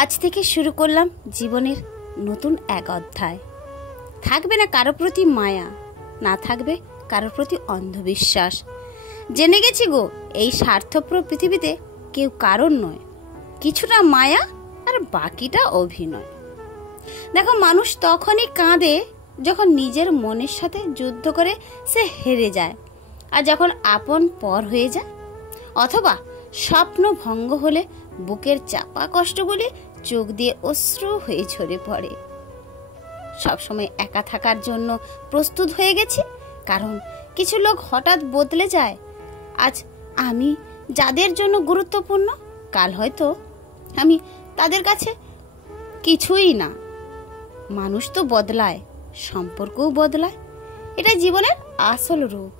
আজ থেকে শুরু করলাম জীবনের নতুন এক অধ্যায়। থাকবে না কারো প্রতি মায়া, না থাকবে কারোর প্রতি অন্ধবিশ্বাস। জেনে গেছি গো, এই স্বার্থপর পৃথিবীতে কেউ কারণ নয়, কিছুটা মায়া আর বাকিটা অভিনয়। দেখো, মানুষ তখনই কাঁদে যখন নিজের মনের সাথে যুদ্ধ করে সে হেরে যায়, আর যখন আপন পর হয়ে যায়, অথবা স্বপ্ন ভঙ্গ হলে বুকের চাপা কষ্টগুলি চোখ দিয়ে অশ্রু হয়ে ঝরে পড়ে। সবসময় একা থাকার জন্য প্রস্তুত হয়ে গেছি, কারণ কিছু লোক হঠাৎ বদলে যায়। আজ আমি যাদের জন্য গুরুত্বপূর্ণ, কাল হয়তো আমি তাদের কাছে কিছুই না। মানুষ তো বদলায়, সম্পর্কও বদলায়, এটা জীবনের আসল রূপ।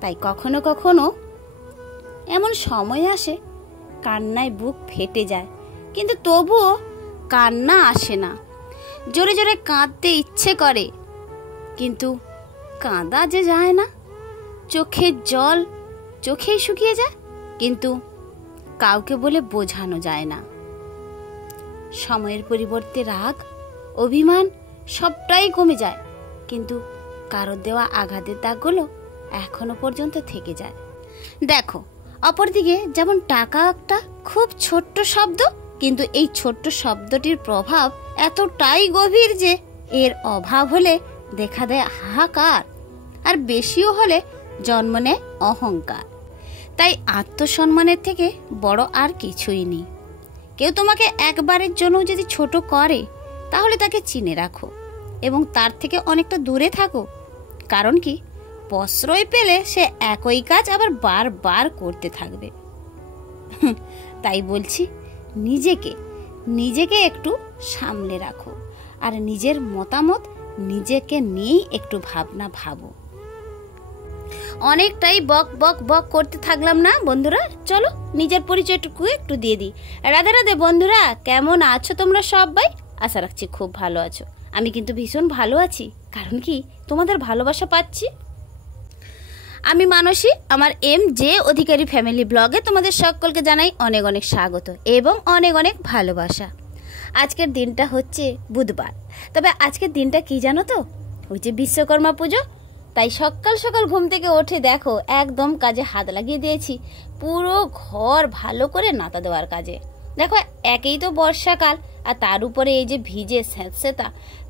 তাই কখনো কখনো এমন সময় আসে কান্নায় বুক ফেটে যায়, কিন্তু তবুও কান্না আসে না। জোরে জোরে কাঁদতে ইচ্ছে করে, কিন্তু কাঁদা যে যায় না। চোখের জল চোখেই শুকিয়ে যায়, কিন্তু কাউকে বলে বোঝানো যায় না। সময়ের পরিবর্তে রাগ, অভিমান সবটাই কমে যায়, কিন্তু কারোর দেওয়া আঘাতের দাগগুলো এখনো পর্যন্ত থেকে যায়। দেখো, অপরদিকে যেমন টাকা একটা খুব ছোট্ট শব্দ, কিন্তু এই ছোট্ট শব্দটির প্রভাব এতটাই গভীর যে এর অভাব হলে দেখা দেয় হাহাকার, আর বেশিও হলে জন্ম নেয় অহংকার। তাই আত্মসম্মানের থেকে বড় আর কিছুই নেই। কেউ তোমাকে একবারের জন্য যদি ছোট করে, তাহলে তাকে চিনে রাখো এবং তার থেকে অনেকটা দূরে থাকো। কারণ কি, প্রশ্রয় পেলে সে একই কাজ আবার বারবার করতে থাকবে। তাই বলছি, নিজেকে একটু সামলে রাখো, আর নিজের মতামত নিজেকে নিয়েই একটু ভাবো। অনেকটাই বক বক বক করতে থাকলাম না বন্ধুরা? চলো নিজের পরিচয়টুকু একটু দিয়ে দিই। রাধে রাধে বন্ধুরা, কেমন আছো তোমরা সবাই? আশা রাখছি খুব ভালো আছো। আমি কিন্তু ভীষণ ভালো আছি, কারণ কি, তোমাদের ভালোবাসা পাচ্ছি। আমি মানসী, আমার MJ অধিকারী ফ্যামিলি ব্লগে তোমাদের সকলকে জানাই অনেক অনেক স্বাগত এবং অনেক অনেক ভালোবাসা। আজকের দিনটা হচ্ছে বুধবার। তবে আজকের দিনটা কি জানো তো? ওই যে বিশ্বকর্মা পুজো। তাই সকাল সকাল ঘুম থেকে উঠে দেখো একদম কাজে হাত লাগিয়ে দিয়েছি, পুরো ঘর ভালো করে নাতা দেওয়ার কাজে। দেখো, একেই তো বর্ষাকাল, আর তার উপরে এই যে ভিজে স্যাঁতস্যাঁতা,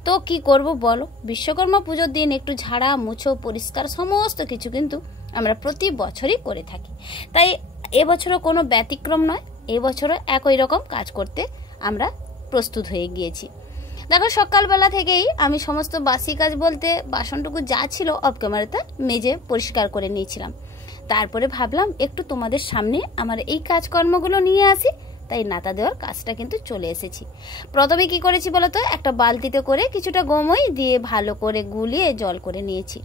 তো কি করব বলো? বিশ্বকর্মা পুজোর দিন একটু ঝাড়া মুছো পরিষ্কার সমস্ত কিছু কিন্তু আমরা প্রতি বছরই করে থাকি। তাই এবছরও কোনো ব্যতিক্রম নয়, এবছরও একই রকম কাজ করতে আমরা প্রস্তুত হয়ে গিয়েছি। দেখো, সকালবেলা থেকেই আমি সমস্ত বাসি কাজ বলতে বাসনটুকু যা ছিল অফ ক্যামেরাতে মেজে পরিষ্কার করে নিয়েছিলাম। তারপরে ভাবলাম একটু তোমাদের সামনে আমার এই কাজকর্মগুলো নিয়ে আসি, তাই নাতা দেওয়ার কাজটা কিন্তু চলে এসেছি। প্রথমে কি করেছি বলতো, একটা বালতিতে করে কিছুটা গমই দিয়ে ভালো করে গুলিয়ে জল করে নিয়েছি,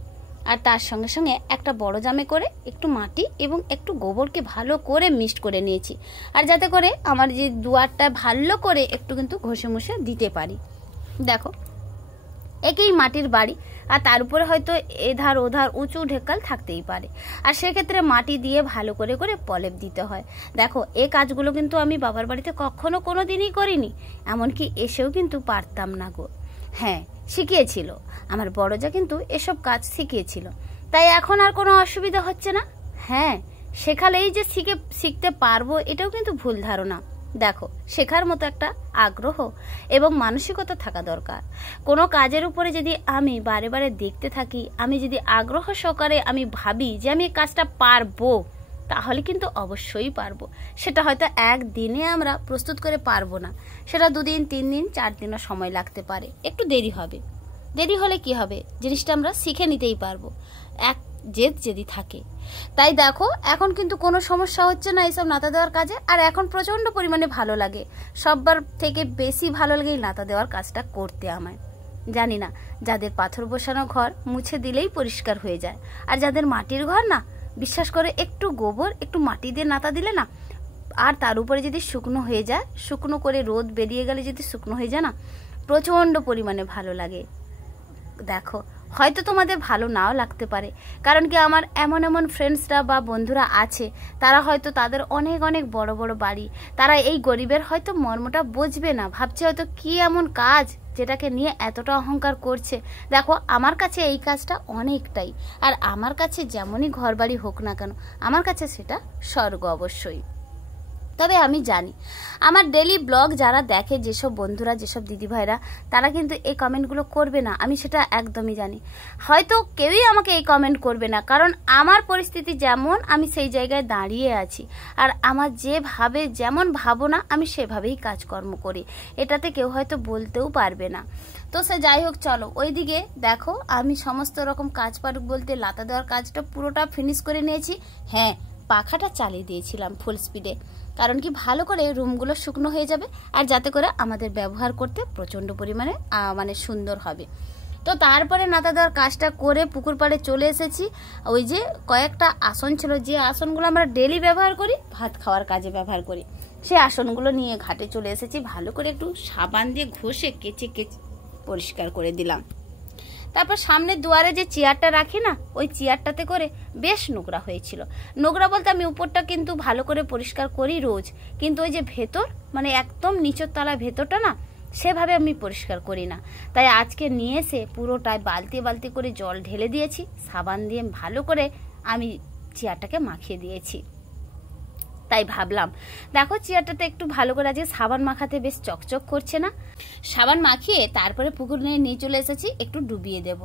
আর তার সঙ্গে সঙ্গে একটা বড় জামে করে একটু মাটি এবং একটু গোবরকে ভালো করে মিক্সড করে নিয়েছি, আর যাতে করে আমার যে দুয়ারটা ভালো করে একটু কিন্তু ঘষে মুছে দিতে পারি। দেখো, একই মাটির বাড়ি, আর তার উপরে হয়তো এধার ওধার উঁচু ঢেকাল থাকতেই পারে, আর সেক্ষেত্রে মাটি দিয়ে ভালো করে করে প্রলেপ দিতে হয়। দেখো, এই কাজগুলো কিন্তু আমি বাবার বাড়িতে কখনো কোনো দিনই করিনি, এমনকি এসেও কিন্তু পারতাম না গো। হ্যাঁ, শিখিয়েছিল আমার বড়জা, কিন্তু এসব কাজ শিখিয়েছিল, তাই এখন আর কোনো অসুবিধা হচ্ছে না। হ্যাঁ, শেখালেই যে শিখতে পারবো, এটাও কিন্তু ভুল ধারণা। দেখো, শেখার মতো একটা আগ্রহ এবং মানসিকতা থাকা দরকার। কোনো কাজের উপরে যদি আমি বারে বারে দেখতে থাকি, আমি যদি আগ্রহ সহকারে আমি ভাবি যে আমি এই কাজটা পারবো, তাহলে কিন্তু অবশ্যই পারবো। সেটা হয়তো একদিনে আমরা প্রস্তুত করে পারবো না, সেটা 2 দিন 3 দিন 4 দিনও সময় লাগতে পারে, একটু দেরি হবে। দেরি হলে কি হবে, জিনিসটা আমরা শিখে নিতেই পারবো, এক জেদ যদি থাকে। তাই দেখো, এখন কিন্তু কোনো সমস্যা হচ্ছে না এইসব নাতা দেওয়ার কাজে, আর এখন প্রচন্ড পরিমাণে ভালো লাগে। সববার থেকে বেশি ভালো লাগে এই নাতা দেওয়ার কাজটা করতে আমায়। জানি না, যাদের পাথর বসানো ঘর মুছে দিলেই পরিষ্কার হয়ে যায়, আর যাদের মাটির ঘর না, বিশ্বাস করে একটু গোবর একটু মাটি দিয়ে নাতা দিলে না, আর তার উপরে যদি শুকনো হয়ে যায়, শুকনো করে রোদ বেরিয়ে গেলে যদি শুকনো হয়ে যায় না, প্রচন্ড পরিমাণে ভালো লাগে। দেখো, হয়তো তোমাদের ভালো নাও লাগতে পারে, কারণ কি আমার এমন এমন ফ্রেন্ডসরা বা বন্ধুরা আছে, তারা হয়তো তাদের অনেক অনেক বড় বড় বাড়ি, তারা এই গরিবের হয়তো মর্মটা বুঝবে না, ভাবছে হয়তো কি এমন কাজ যেটাকে নিয়ে এতটা অহংকার করছে। দেখো আমার কাছে এই কাজটা অনেকটাই, আর আমার কাছে যেমনই ঘর বাড়ি হোক না কেন, আমার কাছে সেটা স্বর্গ অবশ্যই। তবে আমি জানি আমার ডেলি ব্লগ যারা দেখে, যেসব বন্ধুরা, যেসব দিদিভাইরা, তারা কিন্তু এই কমেন্টগুলো করবে না, আমি সেটা একদমই জানি। হয়তো কেউই আমাকে এই কমেন্ট করবে না, কারণ আমার পরিস্থিতি যেমন আমি সেই জায়গায় দাঁড়িয়ে আছি, আর আমার যেভাবে যেমন ভাবনা আমি সেভাবেই কাজকর্ম করি, এটাতে কেউ হয়তো বলতেও পারবে না। তো সে যাই হোক, চলো ওইদিকে দেখো আমি সমস্ত রকম কাজ পারুক বলতে লাতা দেওয়ার কাজটা পুরোটা ফিনিশ করে নিয়েছি। হ্যাঁ, পাখাটা চালিয়ে দিয়েছিলাম ফুল স্পিডে, কারণ কি ভালো করে রুমগুলো শুকনো হয়ে যাবে, আর যাতে করে আমাদের ব্যবহার করতে প্রচণ্ড পরিমাণে মানে সুন্দর হবে। তো তারপরে নাতা দেওয়ার কাজটা করে পুকুর পাড়ে চলে এসেছি। ওই যে কয়েকটা আসন ছিল, যে আসনগুলো আমরা ডেলি ব্যবহার করি, ভাত খাওয়ার কাজে ব্যবহার করি, সেই আসনগুলো নিয়ে ঘাটে চলে এসেছি। ভালো করে একটু সাবান দিয়ে ঘষে কেচে পরিষ্কার করে দিলাম। তারপর সামনে দুয়ারে যে চেয়ারটা রাখি না, ওই চেয়ারটাতে করে বেশ নোংরা হয়েছিল। নোংরা বলতে আমি উপরটা কিন্তু ভালো করে পরিষ্কার করি রোজ, কিন্তু ওই যে ভেতর মানে একদম নিচের তলায় ভেতরটা না, সেভাবে আমি পরিষ্কার করি না। তাই আজকে নিয়ে এসে পুরোটায় বালতি বালতি করে জল ঢেলে দিয়েছি, সাবান দিয়ে ভালো করে আমি চেয়ারটাকে মাখিয়ে দিয়েছি। তাই ভাবলাম দেখো চেয়ারটাতে একটু ভালো করে আজকে সাবান মাখাতে বেশ চকচক করছে না। সাবান মাখিয়ে তারপরে পুকুর নিয়ে চলে এসেছি, একটু ডুবিয়ে দেব।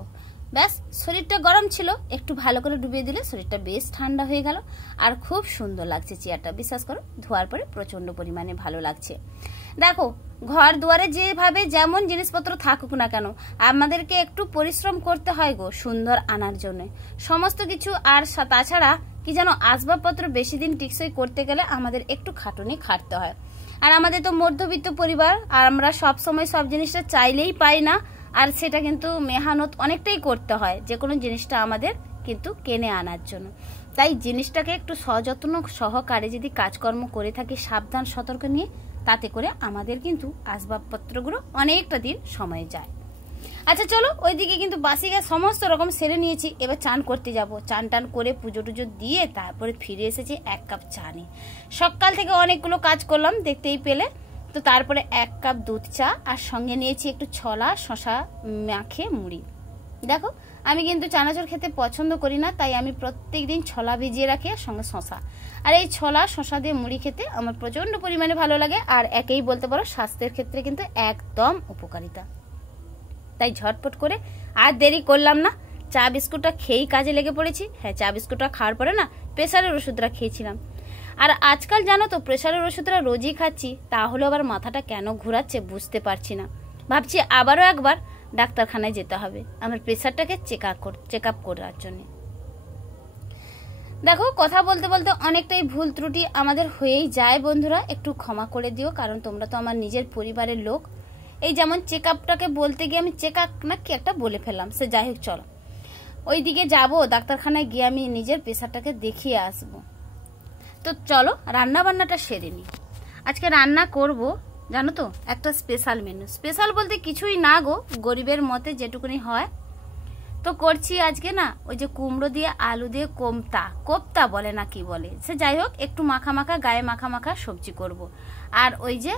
ব্যাস, শরীরটা গরম ছিল, একটু ভালো করে ডুবিয়ে দিলে শরীরটা বেশ ঠান্ডা হয়ে গেল, আর খুব সুন্দর লাগছে চেয়ারটা। বিশ্বাস করো, ধোয়ার পরে প্রচন্ড পরিমাণে ভালো লাগছে। দেখো ঘর দুয়ারে যেভাবে যেমন জিনিসপত্র থাকুক না কেন, আমাদেরকে একটু পরিশ্রম করতে হয় গো সুন্দর আনার জন্য সমস্ত কিছু। আর তাছাড়া কি জানো, আসবাবপত্র বেশি দিন টিকসই করতে গেলে আমাদের একটু খাটুনি খাটতে হয়। আর আমাদের তো মধ্যবিত্ত পরিবার, আর আমরা সব সময় সব জিনিসটা চাইলেই পাই না, আর সেটা কিন্তু মেহনত অনেকটাই করতে হয় যে কোনো জিনিসটা আমাদের কিন্তু কিনে আনার জন্য। তাই জিনিসটাকে একটু সযত্ন সহকারে যদি কাজকর্ম করে থাকি সাবধান সতর্ক নিয়ে, তাতে করে আমাদের কিন্তু আসবাবপত্রগুলো অনেকটা দিন সময় যায়। আচ্ছা চলো, ওইদিকে কিন্তু বাসি গাছ সমস্ত রকম সেরে নিয়েছি, এবার চান করতে যাব। চান টান করে পুজো টুজো দিয়ে তারপরে ফিরে এসেছি 1 কাপ চা নিয়ে। সকাল থেকে অনেকগুলো কাজ করলাম দেখতেই পেলে। তো তারপরে 1 কাপ দুধ চা, আর সঙ্গে নিয়েছি একটু ছোলা শশা মাখে মুড়ি। দেখো আমি কিন্তু চানাচুর খেতে পছন্দ করি না, তাই আমি প্রত্যেক দিন ছোলা ভিজিয়ে রাখি আর সঙ্গে শশা। আর এই ছোলা শশা দিয়ে মুড়ি খেতে আমার প্রচন্ড পরিমাণে ভালো লাগে, আর একেই বলতে পারো স্বাস্থ্যের ক্ষেত্রে কিন্তু একদম উপকারিতা। তাই ঝটপট করে আর দেরি করলাম না, চা বিস্কুটটা খেয়েই কাজে লেগে পড়েছি। হ্যাঁ, চা বিস্কুটটা খাওয়ার পরে না প্রেশারের ওষুধটা খেয়েছিলাম। আর আজকাল জানো তো প্রেশারের ওষুধটা রোজই খাচ্ছি, তাহলে আবার মাথাটা কেন ঘোরাচ্ছে বুঝতে পারছি না। ভাবছি আবারও একবার ডাক্তারখানায় যেতে হবে আমার প্রেশারটাকে চেক আপ করার জন্য। দেখো কথা বলতে বলতে অনেকটাই ভুল ত্রুটি আমাদের হয়েই যায় বন্ধুরা, একটু ক্ষমা করে দিও, কারণ তোমরা তো আমার নিজের পরিবারের লোক। এই যেমন চেক আপটাকে বলতে গিয়ে আমি চেক আপ না কি একটা বলে ফেললাম, সে যাই হোক চলো ওই দিকে যাবো, ডাক্তারখানায় গিয়ে আমি নিজের প্রেশারটাকে দেখিয়ে আসবো। তো চলো রান্না বান্নাটা সেরে নিই। আজকে রান্না করব জানো তো একটা স্পেশাল মেনু। স্পেশাল বলতে কিছুই না গো, গরিবের মতে যেটুকুনি হয়। তো করছি আজকে না ওই যে কুমড়ো দিয়ে আলু দিয়ে কোপ্তা বলে না কি বলে, সে যাই হোক একটু মাখা মাখা গায়ে মাখা মাখা সবজি করব। আর ওই যে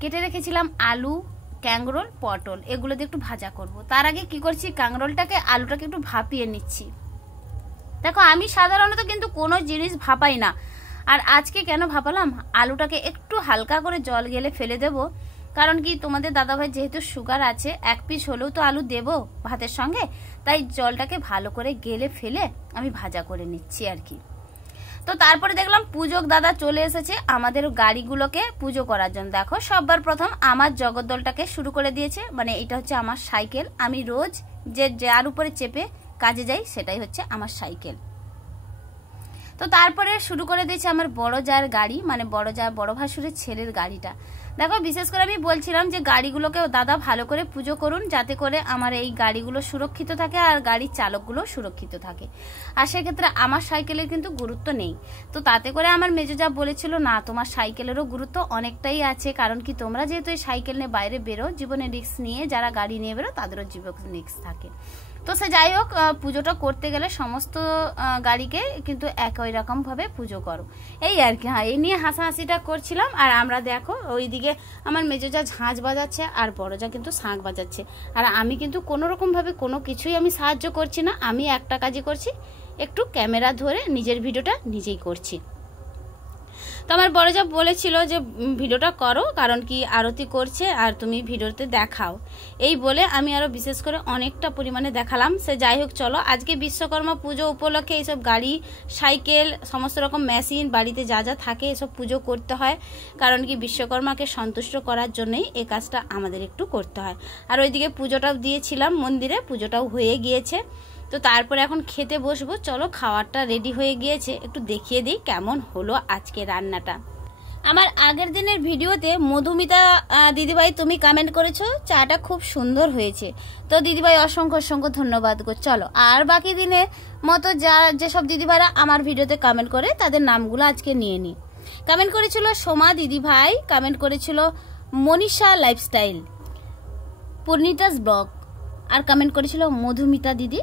কেটে রেখেছিলাম আলু, ক্যাংরোল, পটল, এগুলো দিয়ে একটু ভাজা করব। তার আগে কি করছি, ক্যাংরোলটাকে আলুটাকে একটু ভাপিয়ে নিচ্ছি। দেখো আমি সাধারণত কিন্তু কোনো জিনিস ভাপাই না, আর আজকে কেন ভাপালাম, আলুটাকে একটু হালকা করে জল গেলে ফেলে দেব। কারণ কি তোমাদের দাদাভাই যেহেতু সুগার আছে, 1 পিস হলেও তো আলু দেব ভাতের সঙ্গে, তাই জলটাকে ভালো করে গেলে ফেলে আমি ভাজা করে নিচ্ছি আর কি। তো তারপরে দেখলাম পূজক দাদা চলে এসেছে আমাদের গাড়িগুলোকে পুজো করার জন্য। দেখো সবার প্রথম আমার জগদ্দলটাকে শুরু করে দিয়েছে, মানে এটা হচ্ছে আমার সাইকেল, আমি রোজ যার উপরে চেপে কাজে যাই সেটাই হচ্ছে আমার সাইকেল। তো তারপরে শুরু করে দিয়েছি আমার বড় যার গাড়ি, মানে বড় ভাসুরের ছেলের গাড়িটা। দেখো বিশেষ করে আমি বলছিলাম যে গাড়িগুলোকে দাদা ভালো করে পুজো করুন, যাতে করে আমার এই গাড়িগুলো সুরক্ষিত থাকে আর গাড়ির চালকগুলো সুরক্ষিত থাকে। আর সেক্ষেত্রে আমার সাইকেলের কিন্তু গুরুত্ব নেই। তো তাতে করে আমার মেজোজা বলেছিল না, তোমার সাইকেলেরও গুরুত্ব অনেকটাই আছে, কারণ কি তোমরা যেহেতু এই সাইকেল নিয়ে বাইরে বেরো, জীবনে রিস্ক নিয়ে যারা গাড়ি নিয়ে বেরো তাদেরও জীবনে রিস্ক থাকে। তো সে যাই হোক, পুজোটা করতে গেলে সমস্ত গাড়িকে কিন্তু একই রকম ভাবে পুজো করো, এই আর কি। হ্যাঁ, এই নিয়ে হাসাহাসিটা করছিলাম। আর আমরা দেখো ওইদিকে আমার মেজোজা ঝাঁঝ বাজাচ্ছে আর বড়জা কিন্তু শাঁখ বাজাচ্ছে। আর আমি কিন্তু কোনো রকম ভাবে কোনো কিছুই আমি সাহায্য করছি না, আমি একটা কাজই করছি, একটু ক্যামেরা ধরে নিজের ভিডিওটা নিজেই করছি। তো আমার বড়জা বলেছিল যে ভিডিওটা করো, কারণ কি আরতি করছে আর তুমি ভিডিওতে দেখাও, এই বলে আমি আরো বিশেষ করে অনেকটা পরিমাণে দেখালাম। সে যাই হোক, চলো আজকে বিশ্বকর্মা পুজো উপলক্ষে এইসব গাড়ি, সাইকেল, সমস্ত রকম মেশিন, বাড়িতে যা যা থাকে এসব পুজো করতে হয়, কারণ কি বিশ্বকর্মাকে সন্তুষ্ট করার জন্যই এই কাজটা আমাদের একটু করতে হয়। আর ওইদিকে পুজোটাও দিয়েছিলাম মন্দিরে, পুজোটাও হয়ে গিয়েছে। তো তারপরে এখন খেতে বসবো। চলো খাবারটা রেডি হয়ে গিয়েছে, একটু দেখিয়ে দিই কেমন হলো আজকে রান্নাটা। আমার আগের দিনের ভিডিওতে মধুমিতা দিদিভাই তুমি কমেন্ট করেছো চাটা খুব সুন্দর হয়েছে, তো দিদিভাই অসংখ্য অসংখ্য ধন্যবাদ গো। চলো আর বাকি দিনের মতো যেসব দিদিভাইরা আমার ভিডিওতে কমেন্ট করে তাদের নামগুলো আজকে নিয়ে নিই। কমেন্ট করেছিল সোমা দিদিভাই, কমেন্ট করেছিল মনীষা লাইফস্টাইল, পূর্ণিতাস ব্লগ, আর কমেন্ট করেছিল মধুমিতা দিদি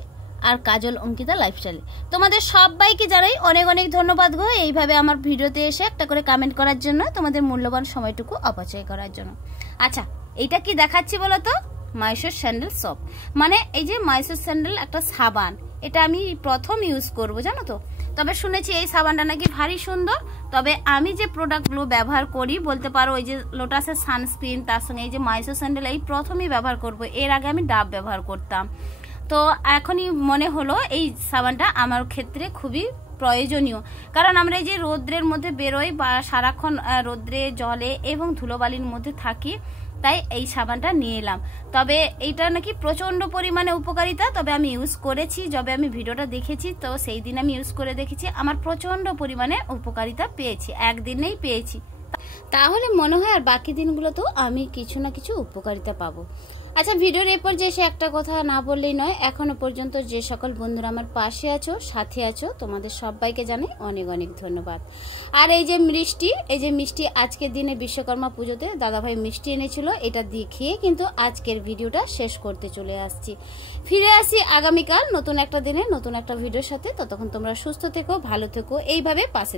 আর কাজল অঙ্কিতা লাইফস্টাইল। তোমাদের সবাইকে জানাই অনেক অনেক ধন্যবাদ গো, এইভাবে আমার ভিডিওতে এসে একটা করে কমেন্ট করার জন্য, তোমাদের মূল্যবান সময়টুকু অপচয় করার জন্য। আচ্ছা, এইটা কি দেখাচ্ছি বলো তো? মাইশোর স্যান্ডেল শপ, মানে এই যে মাইশোর স্যান্ডেল একটা সাবান, এটা আমি প্রথম ইউজ করব জানো তো। তবে শুনেছি এই সাবানটা নাকি ভারী সুন্দর। তবে আমি যে প্রোডাক্টগুলো ব্যবহার করি বলতে পারো, ওই যে লোটাসের সানস্ক্রিন, তার সঙ্গে এই যে মাইশোর স্যান্ডেল, এই প্রথমই ব্যবহার করব। এর আগে আমি ডাব ব্যবহার করতাম। তো এখনই মনে হলো এই সাবানটা আমার ক্ষেত্রে খুবই প্রয়োজনীয়, কারণ আমরা এই যে রৌদ্রের মধ্যে বেরোই বা সারাক্ষণ রৌদ্রে, জলে এবং ধুলোবালির মধ্যে থাকি, তাই এই সাবানটা নিয়ে এলাম। তবে এইটা নাকি প্রচন্ড পরিমাণে উপকারিতা, তবে আমি ইউজ করেছি, যবে আমি ভিডিওটা দেখেছি তো সেই দিন আমি ইউজ করে দেখেছি, আমার প্রচন্ড পরিমাণে উপকারিতা পেয়েছি, একদিনেই পেয়েছি। তাহলে মনে হয় আর বাকি দিনগুলোতেও আমি কিছু না কিছু উপকারিতা পাবো। আচ্ছা, ভিডিওর এরপর যে সে একটা কথা না বললেই নয়, এখনো পর্যন্ত যে সকল বন্ধুরা আমার পাশে আছো, সাথে আছো, তোমাদের সবাইকে জানাই অনেক অনেক ধন্যবাদ। আর এই যে মিষ্টি আজকের দিনে বিশ্বকর্মা পুজোতে দাদাভাই মিষ্টি এনেছিল, এটা দেখিয়ে কিন্তু আজকের ভিডিওটা শেষ করতে চলে আসছি। ফিরে আসি আগামীকাল নতুন একটা দিনে নতুন একটা ভিডিওর সাথে। ততক্ষণ তোমরা সুস্থ থেকো, ভালো থেকো, এইভাবে পাশে